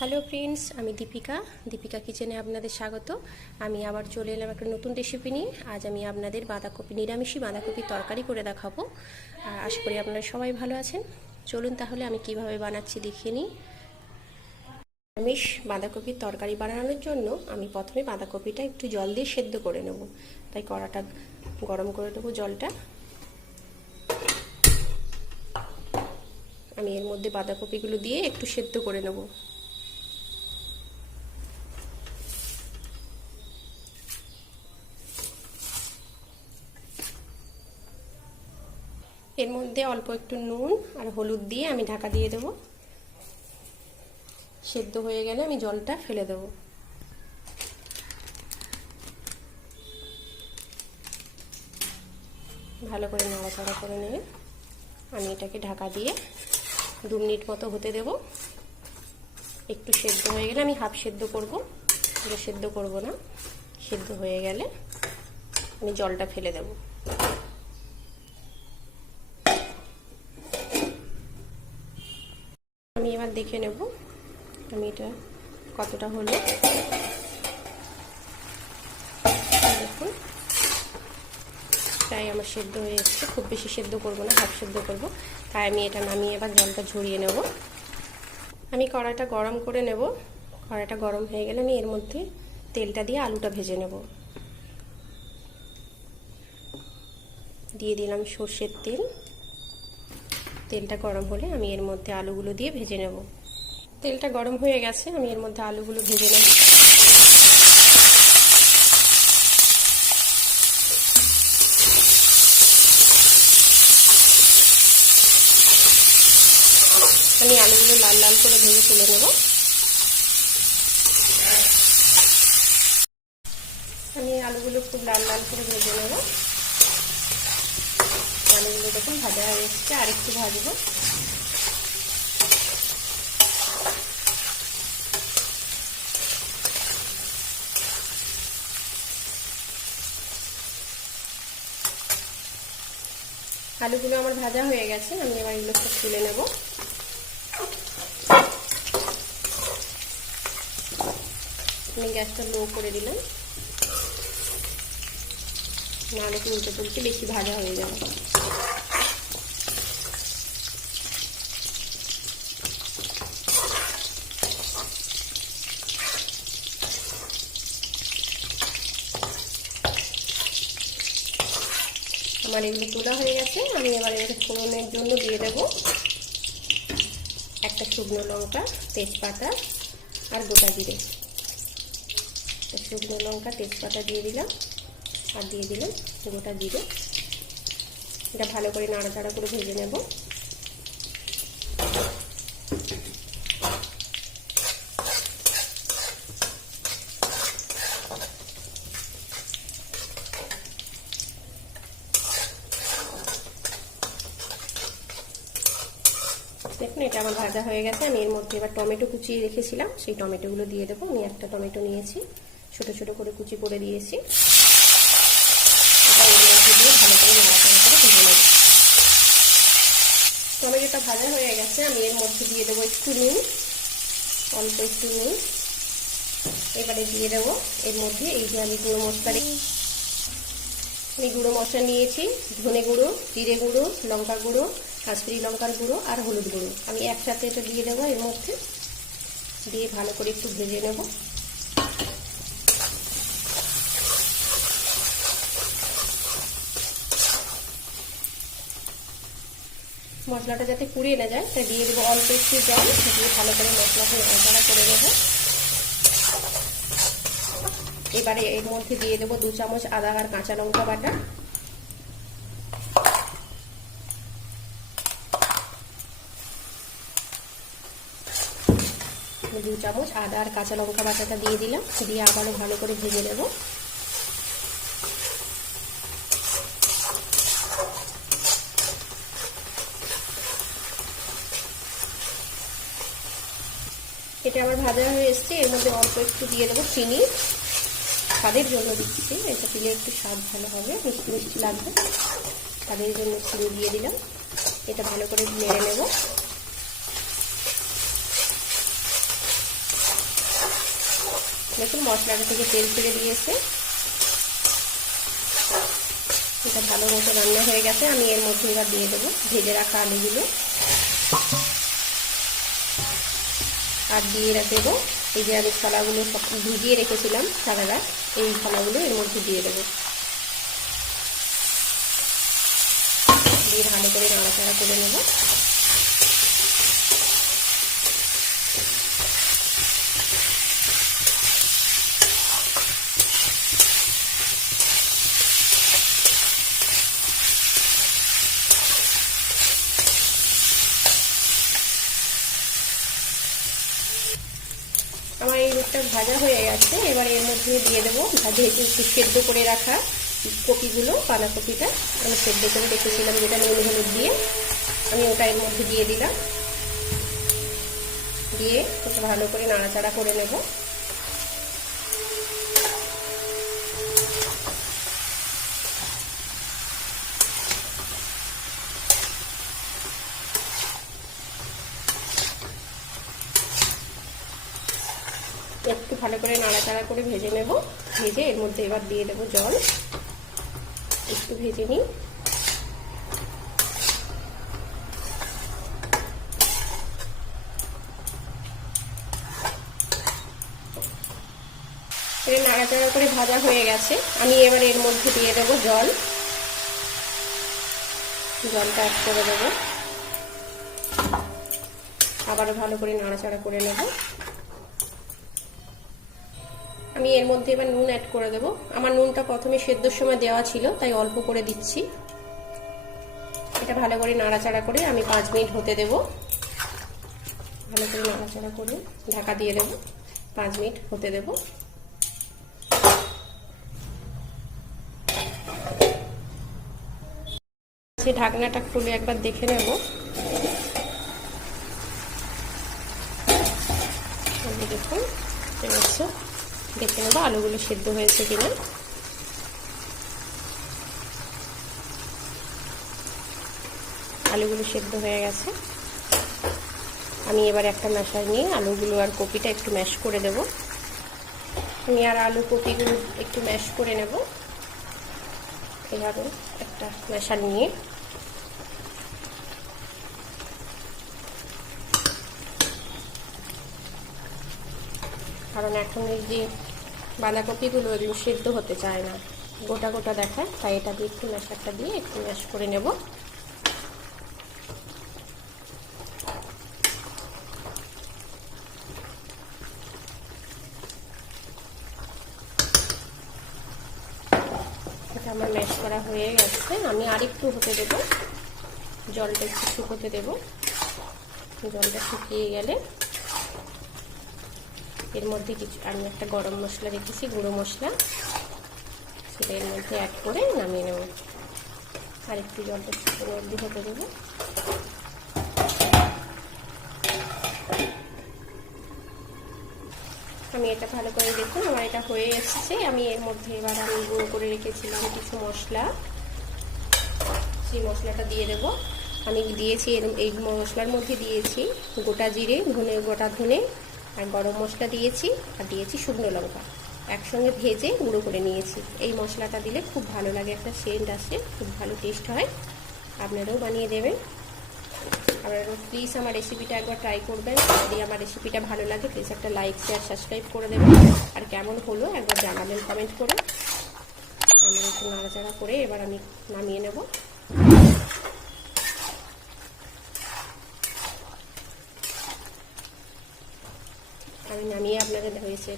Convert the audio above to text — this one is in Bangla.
হ্যালো ফ্রেন্ডস, আমি দীপিকা কিচেনে আপনাদের স্বাগত। আমি আবার চলে এলাম একটা নতুন রেসিপি নিয়ে। আজ আমি আপনাদের নিরামিষি বাঁধাকপির তরকারি করে দেখাবো। আর আশা করি আপনারা সবাই ভালো আছেন। চলুন তাহলে আমি কিভাবে বানাচ্ছি দেখিয়ে নিই। নিরামিষ বাঁধাকপির তরকারি বানানোর জন্য আমি প্রথমে বাঁধাকপিটা একটু জল দিয়ে সেদ্ধ করে নেব। তাই কড়াটা গরম করে দেবো। জলটা আমি এর মধ্যে বাঁধাকপিগুলো দিয়ে একটু সেদ্ধ করে নেব। এর মধ্যে অল্প একটু নুন আর হলুদ দিয়ে আমি ঢাকা দিয়ে দেব। সেদ্ধ হয়ে গেলে আমি জলটা ফেলে দেব। ভালো করে নাড়াচাড়া করে নিয়ে আমি এটাকে ঢাকা দিয়ে 2 মিনিট মতো হতে দেব। একটু সেদ্ধ হয়ে গেলে আমি হাফ সেদ্ধ করব, পুরো সেদ্ধ করব না। সেদ্ধ হয়ে গেলে আমি জলটা ফেলে দেব। আমি এবার দেখে নেব আমি এটা কতটা হলো। দেখুন প্রায় আমার সেদ্ধ হয়ে এসছে। খুব বেশি সেদ্ধ করব না, হাফ সেদ্ধ করব। তাই আমি এটা নামিয়ে এবার জলটা ঝরিয়ে নেব। আমি কড়াইটা গরম করে নেব। কড়াইটা গরম হয়ে গেলে আমি এর মধ্যে তেলটা দিয়ে আলুটা ভেজে নেব। দিয়ে দিলাম সর্ষের তেল। তেলটা গরম হলে আমি এর মধ্যে আলুগুলো দিয়ে ভেজে নেব। তেলটা গরম হয়ে গেছে, আমি এর মধ্যে আলুগুলো ভেজে নেব। আমি আলুগুলো লাল লাল করে ভেজে তুলে নেব। আমি আলুগুলো খুব লাল লাল করে ভেজে নেব। আলুগুলো দেখুন ভাজা হয়ে এসছে, আর একটু ভাজবো। আলুগুলো আমার ভাজা হয়ে গেছে, আমি এবার এগুলো সব তুলে নেব। আমি গ্যাসটা লো করে দিলাম, নাহলে উল্টে তুলতে বেশি ভাজা হয়ে যাবে। আমার এগুলো তোলা হয়ে গেছে। আমি এবার এর ফোড়নের জন্য দিয়ে দেব একটা শুকনো লঙ্কা, তেজপাতা আর গোটা জিরে। শুকনো লঙ্কা তেজপাতা দিয়ে দিলাম আর দিয়ে দিলাম গোটা জিরে। এটা ভালো করে নাড়াচাড়া করে ভেজে নেব। দেখুন এটা আমার ভাজা হয়ে গেছে। আমি এর মধ্যে এবার টমেটো কুচিয়ে রেখেছিলাম, সেই টমেটোগুলো দিয়ে দেবো। আমি একটা টমেটো নিয়েছি, ছোট ছোট করে কুচি করে দিয়েছি। এটা এর মধ্যে দিয়ে ভালো করে নাড়াচাড়া করে ভেজে নেব। টমেটোটা ভাজা হয়ে গেছে, আমি এর মধ্যে দিয়ে দেবো একটু নুন, অল্প একটু নুন। এবারে দিয়ে দেবো এর মধ্যে এই যে আমি গুঁড়ো মশলা নিয়েছি। ধনে গুঁড়ো, জিরে গুঁড়ো, লঙ্কা গুঁড়ো, কাশ্মীরি লঙ্কার গুঁড়ো আর হলুদ গুঁড়ো। আমি একসাথে এটা দিয়ে দেবো এর মধ্যে। দিয়ে ভালো করে একটু ভেজে নেব। মশলাটা যাতে পুড়িয়ে না যায় তাই দিয়ে দেবো অল্প একটু জল। দিয়ে ভালো করে মশলাটা নাড়াচাড়া করে নেব। এবারে এর মধ্যে দিয়ে দেবো 2 চামচ আদা আর কাঁচা লঙ্কা বাটা। দু চামচ আদা আর কাঁচা লঙ্কা বাটাটা দিয়ে দিলাম। দিয়ে আবারও ভালো করে ভেজে নেব। এটা আবার ভাজা হয়ে এসছে। এর মধ্যে অল্প একটু দিয়ে দেবো চিনি, স্বাদের জন্য দিচ্ছি। এটা দিলে একটু স্বাদ ভালো হবে, মিষ্টি মিষ্টি লাগবে, স্বাদের জন্য চিনি দিয়ে দিলাম। এটা ভালো করে নেড়ে নেব। দেখুন মশলাটা থেকে তেল ছেড়ে দিয়েছে। এটা ভালো মতো রান্না হয়ে গেছে। আমি এর মধ্যে এবার দিয়ে দেবো ভেজে রাখা আলুগুলো, আর দিয়ে দেবো এই যে আমি ছলাগুলো সব ভিজিয়ে রেখেছিলাম সারা রাত, এই ছলাগুলো এর মধ্যে দিয়ে দেবো। দিয়ে ভালো করে নাড়াচাড়া করে নেব। আমার এই রুটটা ভাজা হয়ে গেছে। এবার এর মধ্যে দিয়ে দেবো ভেজে একটু সেদ্ধ করে রাখা কপিগুলো, বাঁধাকপিটা আমি সেদ্ধ করে রেখেছিলাম যেটা নুন হলুদ দিয়ে, আমি ওটা এর মধ্যে দিয়ে দিলাম। দিয়ে ওটা ভালো করে নাড়াচাড়া করে নেব। একটু ভালো করে নাড়াচাড়া করে ভেজে নেব। ভেজে এর মধ্যে এবার দিয়ে দেবো জল, একটু ভেজে নিই। এটা নাড়াচাড়া করে ভাজা হয়ে গেছে। আমি এবার এর মধ্যে দিয়ে দেবো জল, জলটা অ্যাড করে দেবো। আবারও ভালো করে নাড়াচাড়া করে নেব। আমি এর মধ্যে এবার নুন অ্যাড করে দেবো। আমার নুনটা প্রথমে সেদ্ধর সময় দেওয়া ছিল, তাই অল্প করে দিচ্ছি। এটা ভালো করে নাড়াচাড়া করে আমি 5 মিনিট হতে দেব। ভালো করে নাড়াচাড়া করে ঢাকা দিয়ে দেব, 5 মিনিট হতে দেব। ঢাকনাটা খুলে একবার দেখে নেব। দেখুন দেখে নেবো আলুগুলো সেদ্ধ হয়েছে কিনা। আলুগুলো সেদ্ধ হয়ে গেছে। আমি এবার একটা ম্যাশার নিয়ে আলুগুলো আর কপিটা একটু ম্যাশ করে দেব। আমি আর আলু কপিগুলো একটু ম্যাশ করে নেব। এভাবে একটা ম্যাশার নিয়ে কারণ এখন এই যে বাঁধাকপিগুলো এগুলো সেদ্ধ হতে চায় না, গোটা গোটা দেখায়, তাই এটা দিয়ে একটু ম্যাশারটা দিয়ে একটু ম্যাশ করে নেব। এটা আমার ম্যাশ করা হয়ে গেছে। আমি আরেকটু হতে দেব, জলটা একটু শুকোতে দেব। জলটা শুকিয়ে গেলে এর মধ্যে কিছু আমি একটা গরম মশলা রেখেছি, গুঁড়ো মশলা, সেটা এর মধ্যে অ্যাড করে নামিয়ে নেব। আর একটু জলটা শুকনো অবধি হতে দেব। আমি এটা ভালো করে দেখুন আমার এটা হয়ে এসছে। আমি এর মধ্যে এবার আমি গুঁড়ো করে রেখেছিলাম কিছু মশলা, সেই মশলাটা দিয়ে দেব। আমি দিয়েছি এই মশলার মধ্যে দিয়েছি গোটা জিরে, গোটা ধনে আর গরম মশলা দিয়েছি, আর দিয়েছি শুকনো লঙ্কা, একসঙ্গে ভেজে গুঁড়ো করে নিয়েছি। এই মশলাটা দিলে খুব ভালো লাগে, একটা সেন্ট আসে, খুব ভালো টেস্ট হয়। আপনারাও বানিয়ে দেবেন। আপনারা প্লিজ আমার রেসিপিটা একবার ট্রাই করবেন। যদি আমার রেসিপিটা ভালো লাগে প্লিজ একটা লাইক, শেয়ার, সাবস্ক্রাইব করে দেবেন। আর কেমন হলো একবার জানাবেন কমেন্ট করে। আমার একটু নাড়াচাড়া করে এবার আমি নামিয়ে নেব। আমি নামিয়ে আপনাদের হয়েছে